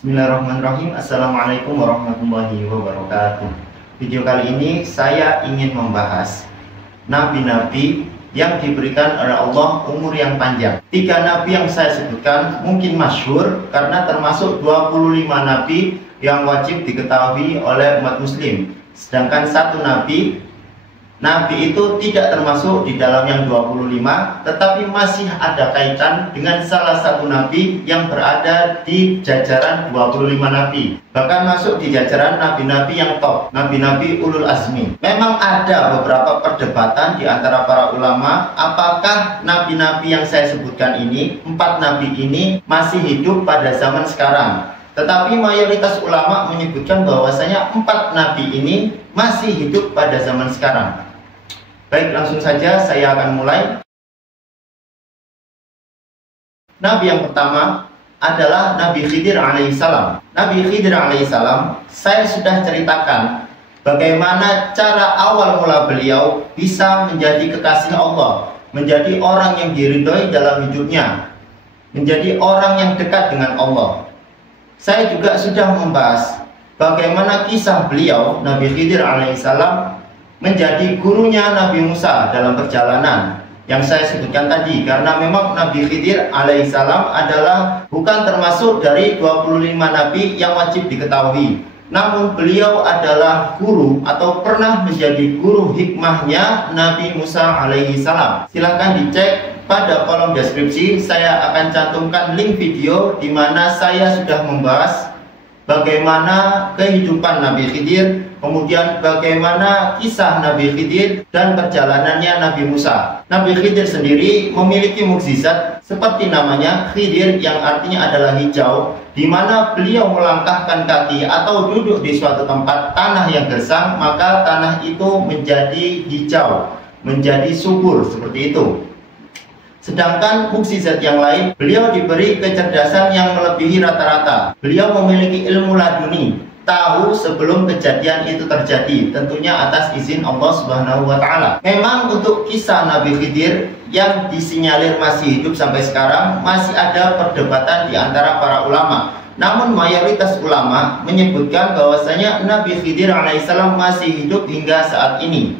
Bismillahirrahmanirrahim. Assalamualaikum warahmatullahi wabarakatuh. Video kali ini saya ingin membahas nabi-nabi yang diberikan oleh Allah umur yang panjang. 3 nabi yang saya sebutkan mungkin masyhur karena termasuk 25 nabi yang wajib diketahui oleh umat muslim. Sedangkan 1 nabi itu tidak termasuk di dalam yang 25, tetapi masih ada kaitan dengan salah satu nabi yang berada di jajaran 25 nabi. Bahkan masuk di jajaran nabi-nabi yang top, nabi-nabi ulul azmi. Memang ada beberapa perdebatan di antara para ulama, apakah nabi-nabi yang saya sebutkan ini, 4 nabi ini masih hidup pada zaman sekarang. Tetapi mayoritas ulama menyebutkan bahwasanya 4 nabi ini masih hidup pada zaman sekarang. Baik, langsung saja saya akan mulai. Nabi yang pertama adalah Nabi Khidir alaihissalam. Nabi Khidir alaihissalam, saya sudah ceritakan bagaimana cara awal mula beliau bisa menjadi kekasih Allah, menjadi orang yang diridhoi dalam hidupnya, menjadi orang yang dekat dengan Allah. Saya juga sudah membahas bagaimana kisah beliau, Nabi Khidir alaihissalam, menjadi gurunya Nabi Musa dalam perjalanan yang saya sebutkan tadi, karena memang Nabi Khidir alaihissalam adalah bukan termasuk dari 25 nabi yang wajib diketahui, namun beliau adalah guru atau pernah menjadi guru hikmahnya Nabi Musa alaihissalam. Silahkan dicek pada kolom deskripsi, saya akan cantumkan link video di mana saya sudah membahas bagaimana kehidupan Nabi Khidir, kemudian bagaimana kisah Nabi Khidir dan perjalanannya Nabi Musa. Nabi Khidir sendiri memiliki mukjizat seperti namanya Khidir, yang artinya adalah hijau, di mana beliau melangkahkan kaki atau duduk di suatu tempat tanah yang gersang, maka tanah itu menjadi hijau, menjadi subur seperti itu. Sedangkan mukjizat yang lain, beliau diberi kecerdasan yang melebihi rata-rata. Beliau memiliki ilmu laduni, tahu sebelum kejadian itu terjadi, tentunya atas izin Allah Subhanahu wa Ta'ala. Memang untuk kisah Nabi Khidir yang disinyalir masih hidup sampai sekarang, masih ada perdebatan di antara para ulama. Namun mayoritas ulama menyebutkan bahwasanya Nabi Khidir alaihissalam masih hidup hingga saat ini.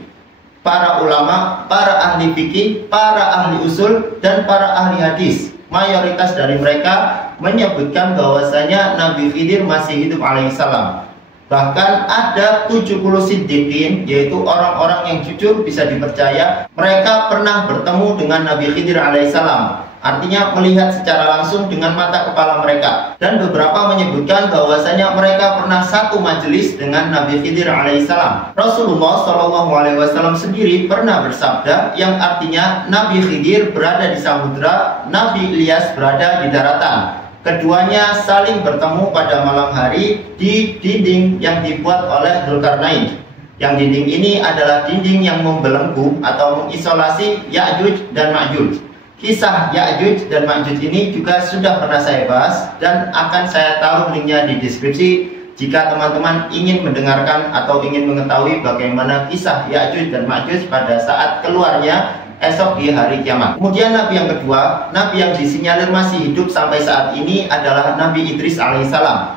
Para ulama, para ahli fikih, para ahli usul, dan para ahli hadis, mayoritas dari mereka menyebutkan bahwasanya Nabi Khidir masih hidup alaihissalam. Bahkan ada 70 siddiqin, yaitu orang-orang yang jujur bisa dipercaya, mereka pernah bertemu dengan Nabi Khidir alaihissalam, artinya melihat secara langsung dengan mata kepala mereka. Dan beberapa menyebutkan bahwasanya mereka pernah satu majelis dengan Nabi Khidir alaihissalam. Rasulullah SAW sendiri pernah bersabda, yang artinya Nabi Khidir berada di samudra, Nabi Ilyas berada di daratan. Keduanya saling bertemu pada malam hari di dinding yang dibuat oleh Dzulkarnain. Yang dinding ini adalah dinding yang membelenggu atau mengisolasi Ya'juj dan Ma'juj. Kisah Ya'juj dan Ma'juj ini juga sudah pernah saya bahas dan akan saya taruh linknya di deskripsi jika teman-teman ingin mendengarkan atau ingin mengetahui bagaimana kisah Ya'juj dan Ma'juj pada saat keluarnya esok di hari kiamat. Kemudian nabi yang kedua, nabi yang disinyalir masih hidup sampai saat ini adalah Nabi Idris alaihissalam.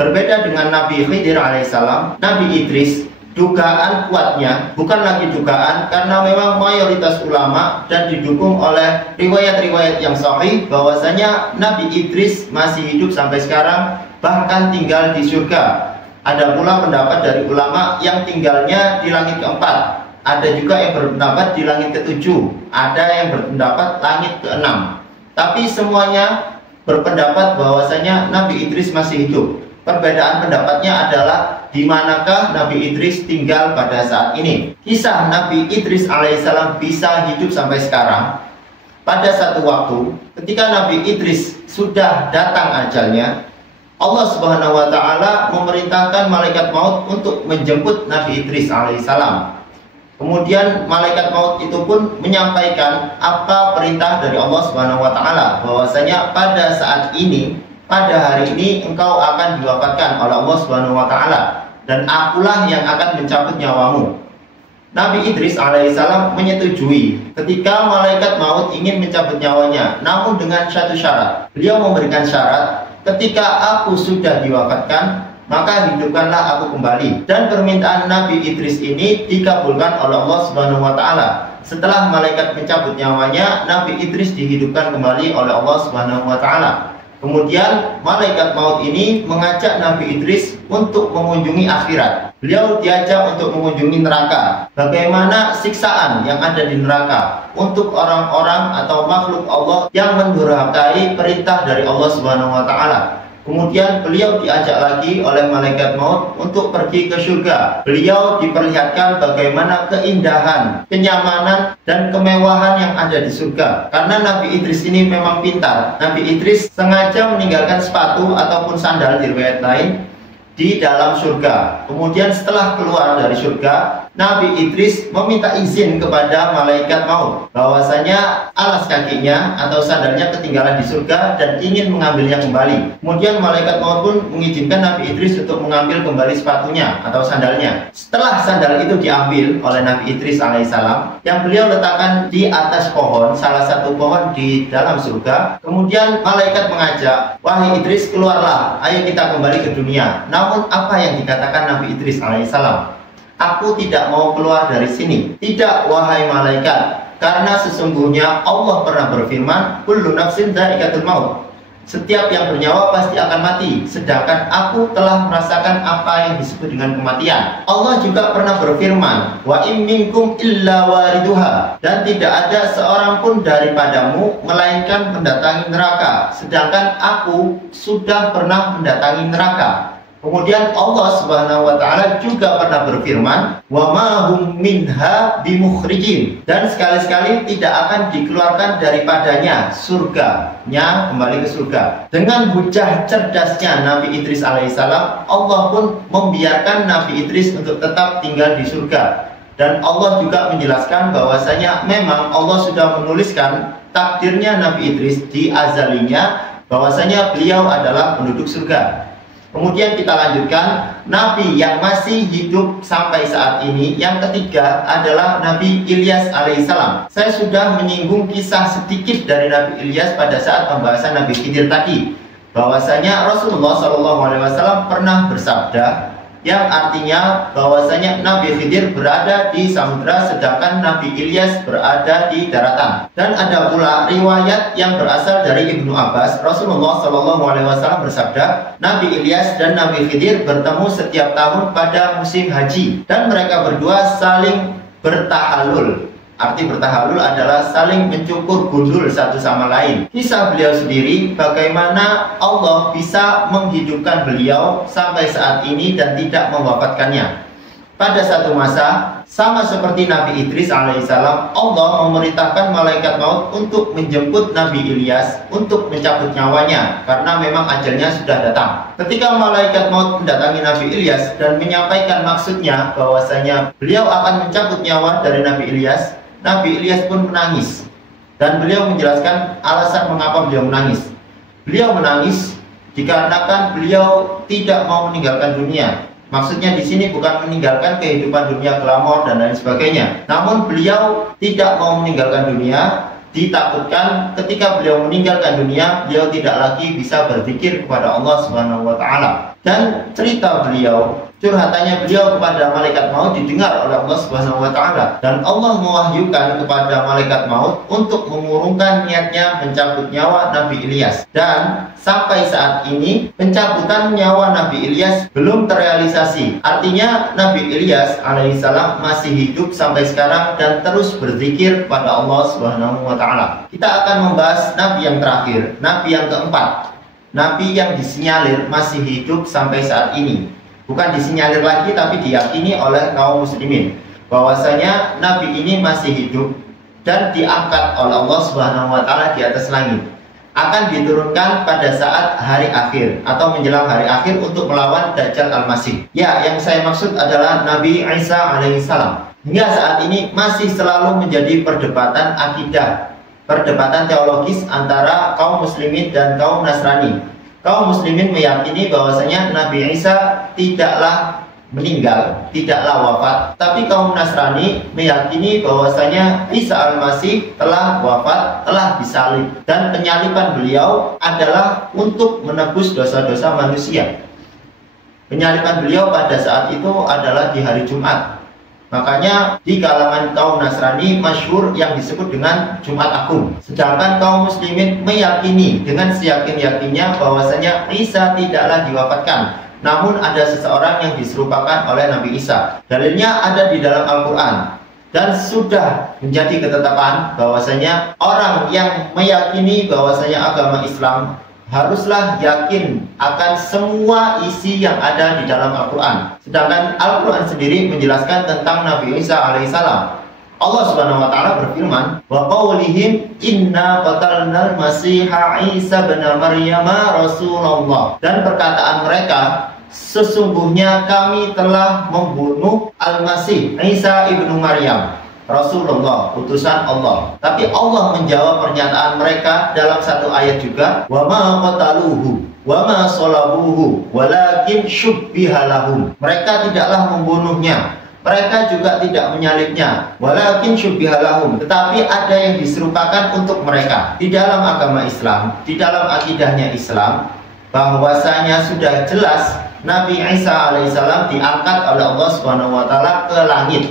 Berbeda dengan Nabi Khidir alaihissalam, Nabi Idris dugaan kuatnya bukan lagi dugaan, karena memang mayoritas ulama dan didukung oleh riwayat-riwayat yang sahih bahwasanya Nabi Idris masih hidup sampai sekarang, bahkan tinggal di surga. Ada pula pendapat dari ulama yang tinggalnya di langit keempat. Ada juga yang berpendapat di langit ke-7, ada yang berpendapat langit ke-6. Tapi semuanya berpendapat bahwasanya Nabi Idris masih hidup. Perbedaan pendapatnya adalah di manakah Nabi Idris tinggal pada saat ini. Kisah Nabi Idris alaihissalam bisa hidup sampai sekarang. Pada satu waktu, ketika Nabi Idris sudah datang ajalnya, Allah Subhanahu wa Ta'ala memerintahkan malaikat maut untuk menjemput Nabi Idris alaihissalam. Kemudian malaikat maut itu pun menyampaikan apa perintah dari Allah Subhanahu wa Ta'ala, bahwasanya pada saat ini, pada hari ini engkau akan diwafatkan oleh Allah Subhanahu wa Ta'ala, dan akulah yang akan mencabut nyawamu. Nabi Idris alaihissalam menyetujui ketika malaikat maut ingin mencabut nyawanya, namun dengan satu syarat. Beliau memberikan syarat, ketika aku sudah diwafatkan, maka hidupkanlah aku kembali. Dan permintaan Nabi Idris ini dikabulkan oleh Allah Subhanahu wa taala. Setelah malaikat mencabut nyawanya, Nabi Idris dihidupkan kembali oleh Allah Subhanahu wa taala. Kemudian malaikat maut ini mengajak Nabi Idris untuk mengunjungi akhirat. Beliau diajak untuk mengunjungi neraka. Bagaimana siksaan yang ada di neraka untuk orang-orang atau makhluk Allah yang mendurhakai perintah dari Allah Subhanahu wa taala. Kemudian beliau diajak lagi oleh malaikat maut untuk pergi ke surga. Beliau diperlihatkan bagaimana keindahan, kenyamanan, dan kemewahan yang ada di surga. Karena Nabi Idris ini memang pintar. Nabi Idris sengaja meninggalkan sepatu ataupun sandal di riwayat lain di dalam surga. Kemudian setelah keluar dari surga, Nabi Idris meminta izin kepada malaikat maut bahwasanya alas kakinya atau sandalnya ketinggalan di surga dan ingin mengambilnya kembali. Kemudian malaikat maut pun mengizinkan Nabi Idris untuk mengambil kembali sepatunya atau sandalnya. Setelah sandal itu diambil oleh Nabi Idris alaihissalam, yang beliau letakkan di atas pohon, salah satu pohon di dalam surga. Kemudian malaikat mengajak, "Wahai Idris, keluarlah, ayo kita kembali ke dunia." Namun apa yang dikatakan Nabi Idris alaihissalam? "Aku tidak mau keluar dari sini." "Tidak, wahai malaikat, karena sesungguhnya Allah pernah berfirman, kullu nafsin dha'iqatul maut." Setiap yang bernyawa pasti akan mati. Sedangkan aku telah merasakan apa yang disebut dengan kematian. Allah juga pernah berfirman, wa in minkum illa wariduha. Dan tidak ada seorang pun daripadamu melainkan mendatangi neraka. Sedangkan aku sudah pernah mendatangi neraka. Kemudian Allah Subhanahu wa taala juga pernah berfirman, "Wa ma hum minha bimukhrijin." Dan sekali-sekali tidak akan dikeluarkan daripadanya, surganya, kembali ke surga. Dengan hujah cerdasnya Nabi Idris alaihissalam, Allah pun membiarkan Nabi Idris untuk tetap tinggal di surga. Dan Allah juga menjelaskan bahwasanya memang Allah sudah menuliskan takdirnya Nabi Idris di azalinya bahwasanya beliau adalah penduduk surga. Kemudian kita lanjutkan, Nabi yang masih hidup sampai saat ini, yang ketiga adalah Nabi Ilyas alaihissalam. Saya sudah menyinggung kisah sedikit dari Nabi Ilyas pada saat pembahasan Nabi Khidir tadi, bahwasanya Rasulullah SAW pernah bersabda, yang artinya bahwasanya Nabi Khidir berada di samudra sedangkan Nabi Ilyas berada di daratan. Dan ada pula riwayat yang berasal dari Ibnu Abbas, Rasulullah SAW bersabda, Nabi Ilyas dan Nabi Khidir bertemu setiap tahun pada musim haji dan mereka berdua saling bertahalul. Arti bertahalul adalah saling mencukur gundul satu sama lain. Kisah beliau sendiri bagaimana Allah bisa menghidupkan beliau sampai saat ini dan tidak mewafatkannya. Pada satu masa, sama seperti Nabi Idris alaihissalam, Allah memerintahkan malaikat maut untuk menjemput Nabi Ilyas untuk mencabut nyawanya karena memang ajalnya sudah datang. Ketika malaikat maut mendatangi Nabi Ilyas dan menyampaikan maksudnya bahwasanya beliau akan mencabut nyawa dari Nabi Ilyas, Nabi Ilyas pun menangis. Dan beliau menjelaskan alasan mengapa beliau menangis. Beliau menangis dikarenakan beliau tidak mau meninggalkan dunia. Maksudnya di sini bukan meninggalkan kehidupan dunia glamor dan lain sebagainya. Namun beliau tidak mau meninggalkan dunia, ditakutkan ketika beliau meninggalkan dunia, beliau tidak lagi bisa berzikir kepada Allah Subhanahu wa taala. Dan cerita beliau, curhatannya beliau kepada malaikat maut didengar oleh Allah Subhanahu wa taala dan Allah mewahyukan kepada malaikat maut untuk mengurungkan niatnya mencabut nyawa Nabi Ilyas. Dan sampai saat ini pencabutan nyawa Nabi Ilyas belum terrealisasi. Artinya Nabi Ilyas alaihissalam masih hidup sampai sekarang dan terus berzikir kepada Allah Subhanahu wa taala. Kita akan membahas nabi yang terakhir, nabi yang keempat. Nabi yang disinyalir masih hidup sampai saat ini. Bukan disinyalir lagi tapi diyakini oleh kaum muslimin bahwasanya Nabi ini masih hidup dan diangkat oleh Allah Subhanahu wa taala di atas langit. Akan diturunkan pada saat hari akhir atau menjelang hari akhir untuk melawan Dajjal Al-Masih. Ya, yang saya maksud adalah Nabi Isa alaihissalam. Hingga saat ini masih selalu menjadi perdebatan akidah, perdebatan teologis antara kaum muslimin dan kaum Nasrani. Kaum muslimin meyakini bahwasanya Nabi Isa tidaklah meninggal, tidaklah wafat, tapi kaum Nasrani meyakini bahwasanya Isa Al-Masih telah wafat, telah disalib, dan penyaliban beliau adalah untuk menebus dosa-dosa manusia. Penyaliban beliau pada saat itu adalah di hari Jumat. Makanya di kalangan kaum Nasrani masyhur yang disebut dengan Jumat Agung. Sedangkan kaum muslimin meyakini dengan seyakin-yakinnya bahwasanya Isa tidaklah diwafatkan, namun ada seseorang yang diserupakan oleh Nabi Isa. Dalilnya ada di dalam Al-Quran. Dan sudah menjadi ketetapan bahwasanya orang yang meyakini bahwasanya agama Islam haruslah yakin akan semua isi yang ada di dalam Al-Quran. Sedangkan Al-Quran sendiri menjelaskan tentang Nabi Isa alaihissalam. Allah Subhanahu wa taala berfirman, "Wa qaulihim inna qatalnal masiha Isa bin Maryam Rasulullah." Dan perkataan mereka, sesungguhnya kami telah membunuh Al-Masih Isa ibnu Maryam, Rasulullah, utusan Allah. Tapi Allah menjawab pernyataan mereka dalam satu ayat juga, "Wa ma qataluhu wa ma salabuhu walakin syubbiha lahum." Mereka tidaklah membunuhnya, mereka juga tidak menyalibnya, walakin syubbiha lahum, tetapi ada yang diserupakan untuk mereka. Di dalam agama Islam, di dalam akidahnya Islam, bahwasanya sudah jelas Nabi Isa alaihissalam diangkat oleh Allah Subhanahu wa taala ke langit.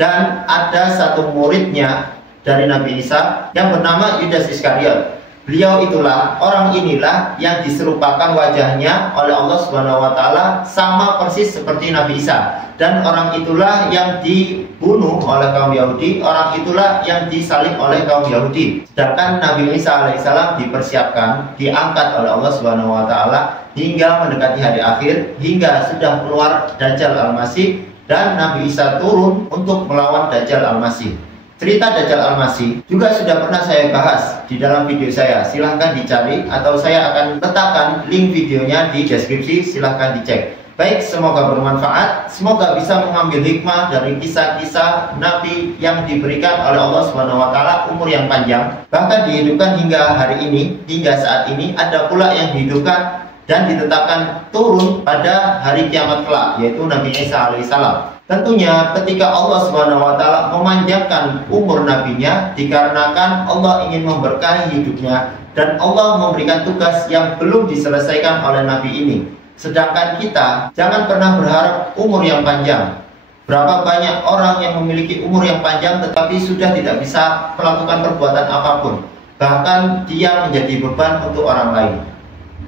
Dan ada satu muridnya dari Nabi Isa yang bernama Yudas Iskariot. Beliau itulah, orang inilah yang diserupakan wajahnya oleh Allah Subhanahu wa taala sama persis seperti Nabi Isa. Dan orang itulah yang dibunuh oleh kaum Yahudi, orang itulah yang disalib oleh kaum Yahudi. Sedangkan Nabi Isa alaihissalam dipersiapkan, diangkat oleh Allah Subhanahu wa taala hingga mendekati hari akhir, hingga sudah keluar Dajjal Al-Masih, dan Nabi Isa turun untuk melawan Dajjal Al-Masih. Cerita Dajjal Al-Masih juga sudah pernah saya bahas di dalam video saya. Silahkan dicari atau saya akan letakkan link videonya di deskripsi, silahkan dicek. Baik, semoga bermanfaat, semoga bisa mengambil hikmah dari kisah-kisah Nabi yang diberikan oleh Allah Subhanahu wa taala umur yang panjang, bahkan dihidupkan hingga hari ini, hingga saat ini. Ada pula yang dihidupkan dan ditetapkan turun pada hari kiamat kelak, yaitu Nabi Isa alaihissalam. Tentunya ketika Allah Subhanahu wa taala memanjangkan umur nabinya dikarenakan Allah ingin memberkahi hidupnya dan Allah memberikan tugas yang belum diselesaikan oleh nabi ini. Sedangkan kita jangan pernah berharap umur yang panjang. Berapa banyak orang yang memiliki umur yang panjang tetapi sudah tidak bisa melakukan perbuatan apapun, bahkan dia menjadi beban untuk orang lain.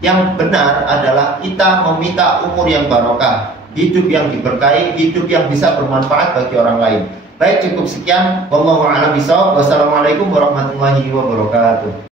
Yang benar adalah kita meminta umur yang barokah, hidup yang diberkahi, hidup yang bisa bermanfaat bagi orang lain. Baik, cukup sekian. Wallahu a'lam bishawab. Wassalamualaikum warahmatullahi wabarakatuh.